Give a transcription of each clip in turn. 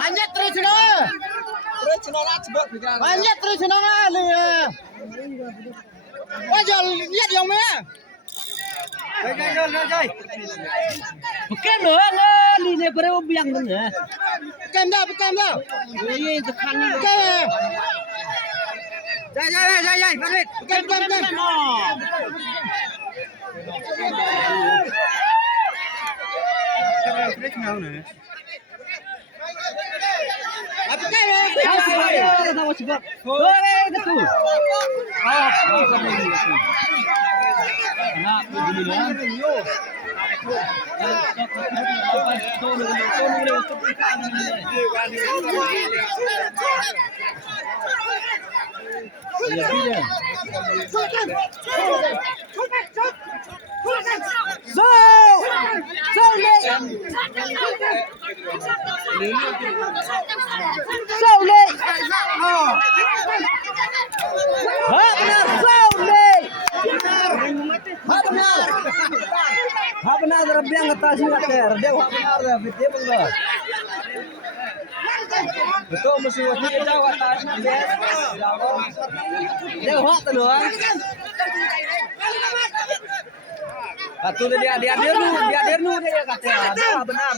Anjat terus dong. Anjat terus dong ali. Wajal lihat yang mana? Bukan dong, ini baru biang dong ya. Bukan dah. Ini tekan ini. Bukan. Jai, balik. Bukan. Apa kaya? Tahu sebab. Boleh itu. Nah, begini ya. Benar biang ngetasi ngater dia benar dia benar betul mesti waktu jauh atas dia hot doang satu dia nu dia katanya benar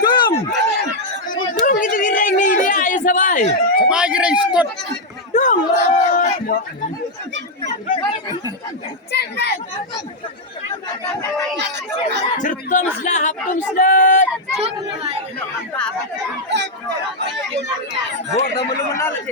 dum gitu giring nih dia ayo sabai Giring skot. dum Certon sudah, hapun sudah. Buat teman-teman menarik,